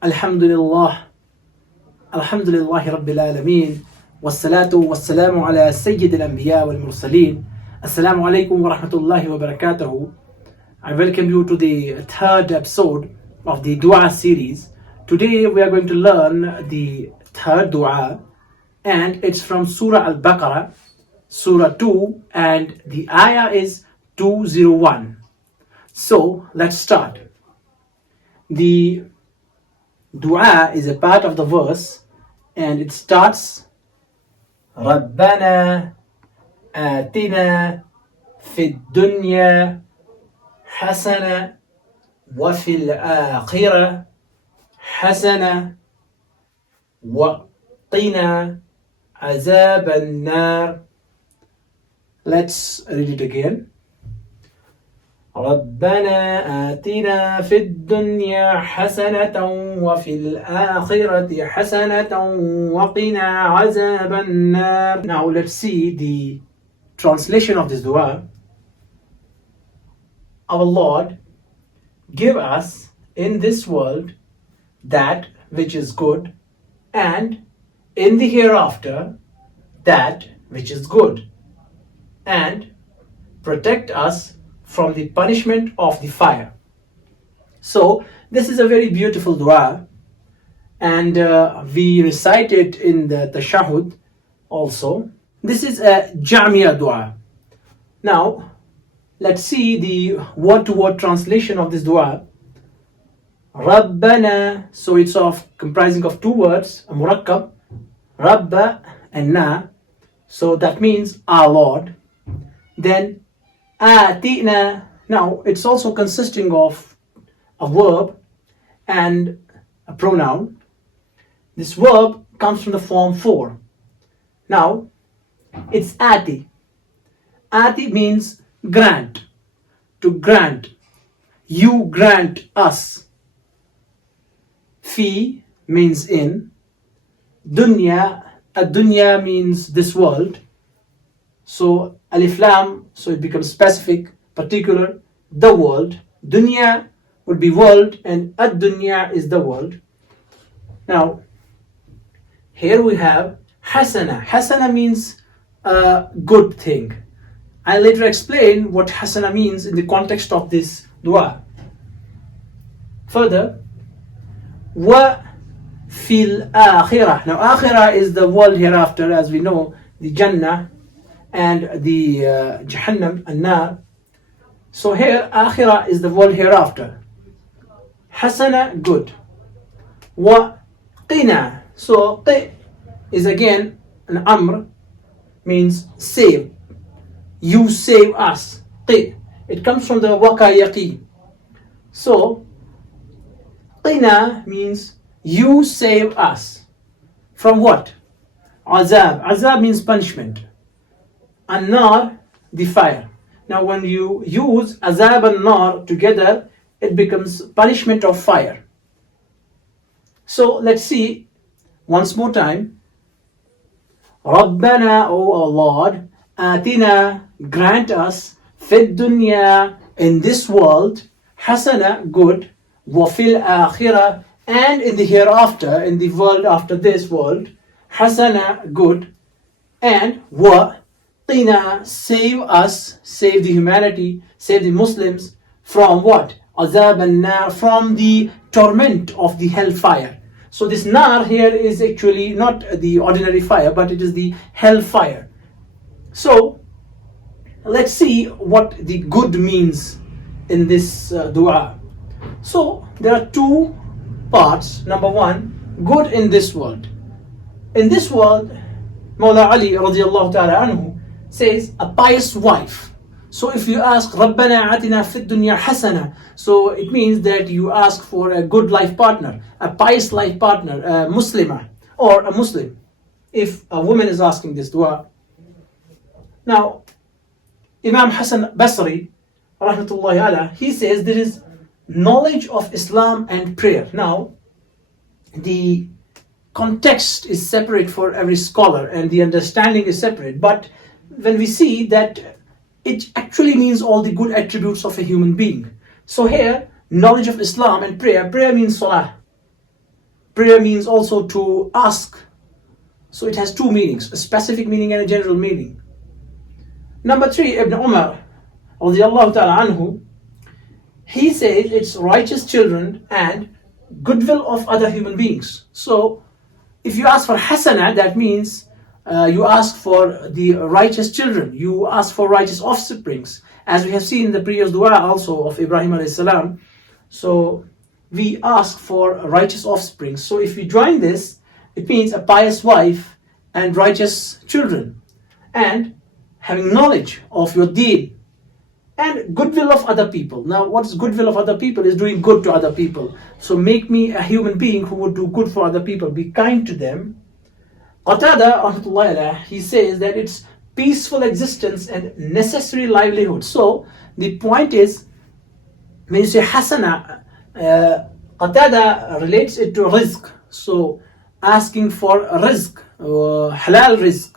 Alhamdulillah, Alhamdulillahi Rabbil Alameen, wassalatu wassalamu ala Sayyid al-Anbiya wal Mursaleen. Assalamu alaikum wa rahmatullahi wa barakatuhu. I welcome you to the third episode of the Dua series. Today we are going to learn the third Dua, and it's from Surah Al-Baqarah, Surah 2, and the ayah is 201. So let's start. The Dua is a part of the verse and it starts رَبَّنَا آتِنَا فِي الدُّنْيَا حَسَنَةً وَفِي الْآخِرَةِ حَسَنَةً وَقِنَا عَذَابَ النَّارِ. Let's read it again. رَبَّنَا آتِنَا فِي الدُّنْيَا حَسَنَةً وَفِي الْآخِرَةِ حَسَنَةً وَقِنَا عَذَابَ النَّارِ. Now let's see the translation of this dua. Our Lord, give us in this world that which is good, and in the hereafter that which is good, and protect us from the punishment of the fire. So this is a very beautiful dua, and we recite it in the tashahhud also. This is a Jamia dua. Now let's see the word-to-word translation of this dua. Rabbana, so it's comprising of two words, a murakkab, Rabba and Na, so that means our Lord. Then Atina, now it's also consisting of a verb and a pronoun. This verb comes from the form for. Now it's Ati. Ati means grant, to grant. You grant us. Fi means in. Dunya, ad-dunya means this world. So alif lam, so it becomes specific, particular, the world. Dunya would be world, and ad-dunya is the world. Now here we have hasana. Hasana means a good thing. I'll later explain what hasana means in the context of this dua. Further, wa fil akhirah. Now akhirah is the world hereafter, as we know, the Jannah and the Jahannam and Nar. So here akhirah is the world hereafter. Hasana, good. Wa qina, so qi is again an amr, means save. You save us. Qi, it comes from the waka yaqi. So qina means you save us from what? Azab. Azab means punishment. An-nar, the fire. Now when you use azab and nar together, it becomes punishment of fire. So let's see once more time. Rabbana, O our Lord, atina, grant us, fid dunya, in this world, hasana, good, wa fil akhirah, and in the hereafter, in the world after this world, hasana, good, and wa qina, save us, save the humanity, save the Muslims from what? Azab an-nar, from the torment of the hellfire. So this nar here is actually not the ordinary fire, but it is the hellfire. So let's see what the good means in this dua. So there are two parts. Number one, good in this world. In this world, Mawla Ali radiallahu ta'ala anhu says a pious wife. So if you ask Rabbana atina fid dunya hasana, so it means that you ask for a good life partner, a pious life partner, a Muslimah or a Muslim, if a woman is asking this dua. Now Imam Hassan Basri rahmatullahi alayhi, he says there is knowledge of Islam and prayer. Now the context is separate for every scholar and the understanding is separate, but when we see that it actually means all the good attributes of a human being. So here, knowledge of Islam and prayer. Prayer means salah. prayer means also to ask. So it has two meanings, a specific meaning and a general meaning. Number 3, Ibn Umar radiallahu ta'ala anhu, he says it's righteous children and goodwill of other human beings. So if you ask for hasana, that means you ask for the righteous children, you ask for righteous offsprings, as we have seen in the previous dua also of Ibrahim alayhi salam. So we ask for righteous offspring. So if we join this, it means a pious wife and righteous children, and having knowledge of your deed, and goodwill of other people. Now, what is goodwill of other people? Is doing good to other people. So make me a human being who would do good for other people, be kind to them. Qatada, he says that it's peaceful existence and necessary livelihood. So the point is, when you say hasana, Qatada relates it to rizq. So asking for rizq, halal rizq.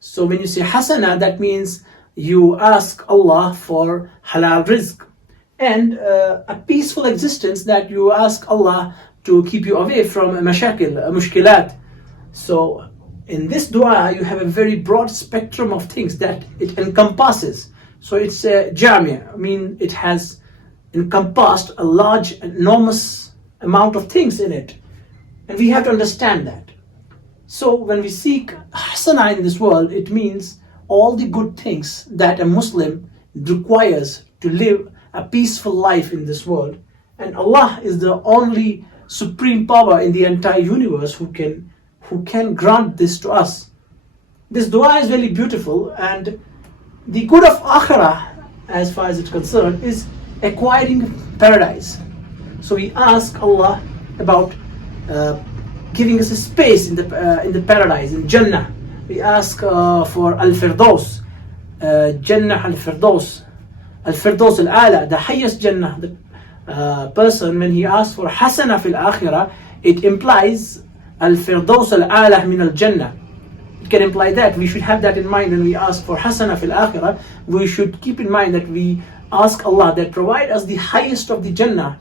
So when you say hasana, that means you ask Allah for halal rizq. And a peaceful existence, that you ask Allah to keep you away from mushkilat. So in this dua, you have a very broad spectrum of things that it encompasses. So it's a jami', I mean it has encompassed a large, enormous amount of things in it. And we have to understand that. So when we seek hasana in this world, it means all the good things that a Muslim requires to live a peaceful life in this world. And Allah is the only supreme power in the entire universe who can grant this to us. This dua is very beautiful, and the good of akhirah, as far as it's concerned, is acquiring paradise. So we ask Allah about giving us a space in the paradise, in Jannah. We ask for Al-Firdaus, Jannah Al-Firdaus, Al-Firdaus Al-Ala, the highest Jannah. The person, when he asks for Hasana fil Akhirah, it implies Al-Firdaus Al-Ala min Al-Jannah. It can imply that. We should have that in mind when we ask for Hasana fil Akhirah. We should keep in mind that we ask Allah that provide us the highest of the Jannah.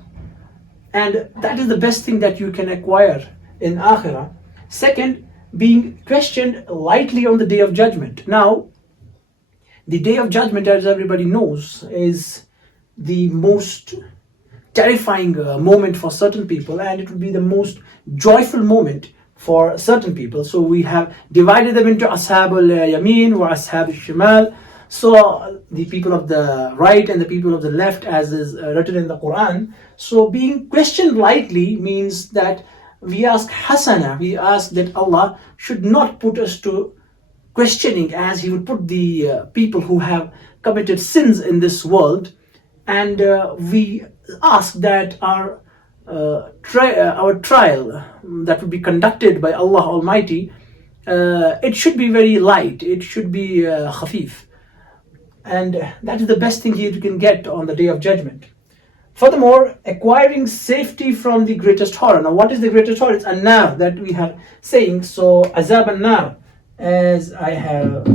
And that is the best thing that you can acquire in Akhirah. Second, being questioned lightly on the Day of Judgment. Now, the Day of Judgment, as everybody knows, is the most terrifying moment for certain people, and it will be the most joyful moment for certain people. So we have divided them into Ashab al-Yamin wa Ashab al-Shimal. So the people of the right and the people of the left, as is written in the Quran. So being questioned lightly means that we ask hasana, we ask that Allah should not put us to questioning as He would put the people who have committed sins in this world. And we ask that our trial that will be conducted by Allah Almighty, it should be very light, it should be khafif. And that is the best thing you can get on the Day of Judgment. Furthermore, acquiring safety from the greatest horror. Now, what is the greatest horror? It's an-nar that we are saying. So, azab an-nar, as I have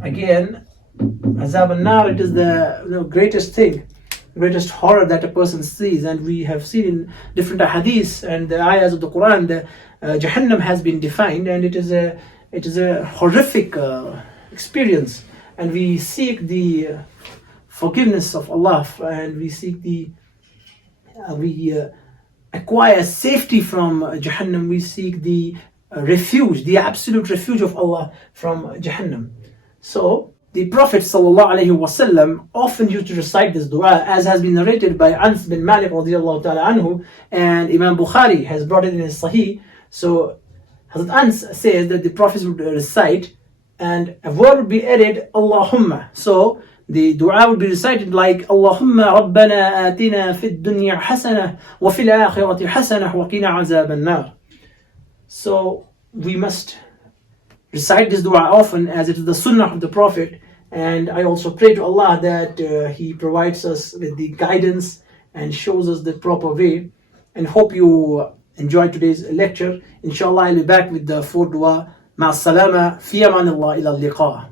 again, azab an-nar, it is the greatest thing, greatest horror that a person sees. And we have seen in different hadiths and the ayahs of the Quran, the Jahannam has been defined, and it is a horrific experience. And we seek the forgiveness of Allah, and we seek we acquire safety from Jahannam. We seek the refuge, the absolute refuge of Allah from Jahannam. So the Prophet ﷺ often used to recite this dua, as has been narrated by Anas bin Malik radiallahu ta'ala anhu, and Imam Bukhari has brought it in his Sahih. So Hazrat Anas says that the Prophet would recite, and a word would be added, Allahumma. So the dua would be recited like, Allahumma Rabbana atina fid dunya hasana wa fil akhirati hasana wa qina azab an-nar. So we must recite this dua often, as it is the sunnah of the Prophet. And I also pray to Allah that He provides us with the guidance and shows us the proper way. And hope you enjoyed today's lecture. Inshallah, I'll be back with the fourth dua. مع السلامة في أمان الله إلى اللقاء.